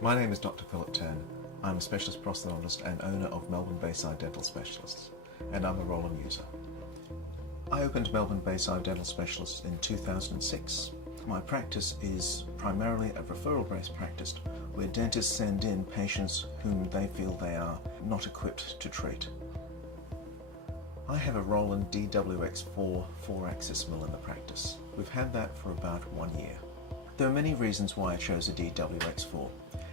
My name is Dr. Philip Tan. I'm a Specialist Prosthodontist and owner of Melbourne Bayside Dental Specialists, and I'm a Roland user. I opened Melbourne Bayside Dental Specialists in 2006. My practice is primarily a referral-based practice where dentists send in patients whom they feel they are not equipped to treat. I have a Roland DWX-4 4-axis mill in the practice. We've had that for about 1 year. There are many reasons why I chose a DWX-4,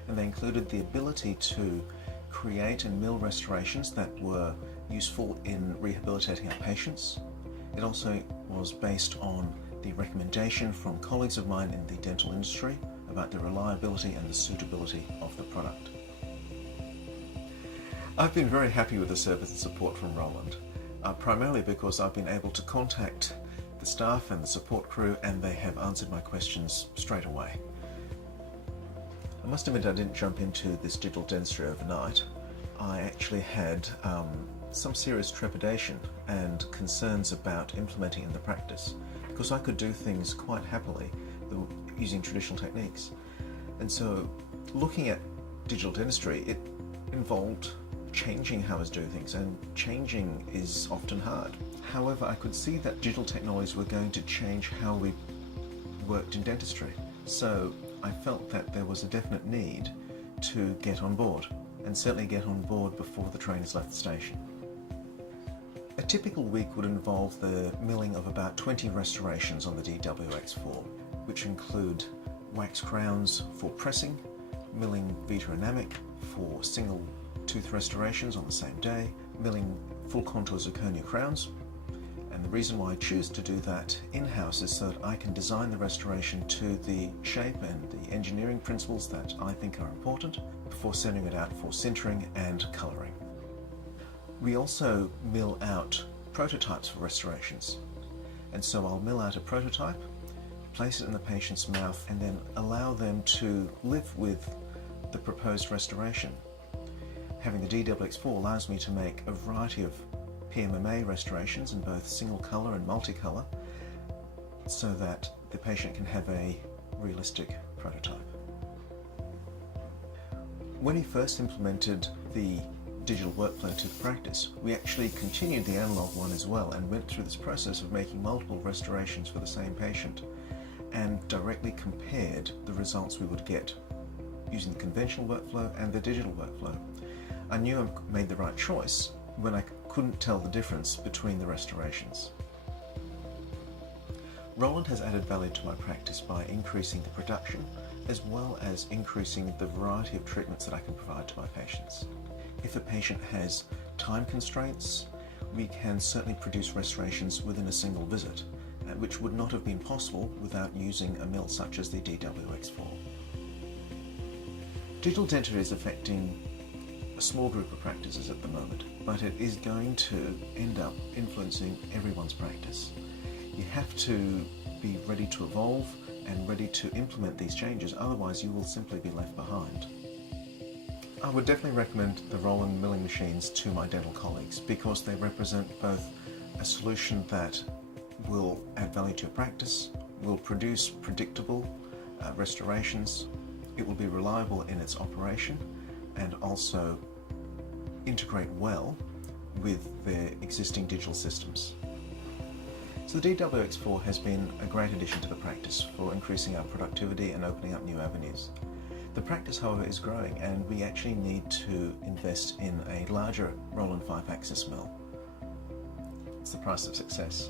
and they included the ability to create and mill restorations that were useful in rehabilitating our patients. It also was based on the recommendation from colleagues of mine in the dental industry about the reliability and the suitability of the product. I've been very happy with the service and support from Roland, primarily because I've been able to contact the staff and the support crew, and they have answered my questions straight away. I must admit I didn't jump into this digital dentistry overnight. I actually had some serious trepidation and concerns about implementing in the practice, because I could do things quite happily using traditional techniques. And so looking at digital dentistry, it involved changing how I was doing things, and changing is often hard. However, I could see that digital technologies were going to change how we worked in dentistry. So I felt that there was a definite need to get on board, and certainly get on board before the trainers left the station. A typical week would involve the milling of about 20 restorations on the DWX-4, which include wax crowns for pressing, milling vita-enamic for single tooth restorations on the same day, milling full contour zirconia crowns. And the reason why I choose to do that in-house is so that I can design the restoration to the shape and the engineering principles that I think are important before sending it out for sintering and colouring. We also mill out prototypes for restorations. And so I'll mill out a prototype, place it in the patient's mouth, and then allow them to live with the proposed restoration. Having the DWX-4 allows me to make a variety of PMMA restorations in both single colour and multicolour, so that the patient can have a realistic prototype. When he first implemented the digital workflow to the practice, we actually continued the analogue one as well, and went through this process of making multiple restorations for the same patient, and directly compared the results we would get using the conventional workflow and the digital workflow. I knew I made the right choice when I couldn't tell the difference between the restorations. Roland has added value to my practice by increasing the production, as well as increasing the variety of treatments that I can provide to my patients. If a patient has time constraints, we can certainly produce restorations within a single visit, which would not have been possible without using a mill such as the DWX-4. Digital dentistry is affecting a small group of practices at the moment, but it is going to end up influencing everyone's practice. You have to be ready to evolve and ready to implement these changes, otherwise you will simply be left behind. I would definitely recommend the Roland milling machines to my dental colleagues, because they represent both a solution that will add value to your practice, will produce predictable restorations, it will be reliable in its operation, and also integrate well with their existing digital systems. So the DWX-4 has been a great addition to the practice for increasing our productivity and opening up new avenues. The practice, however, is growing, and we actually need to invest in a larger Roland 5-axis mill. It's the price of success.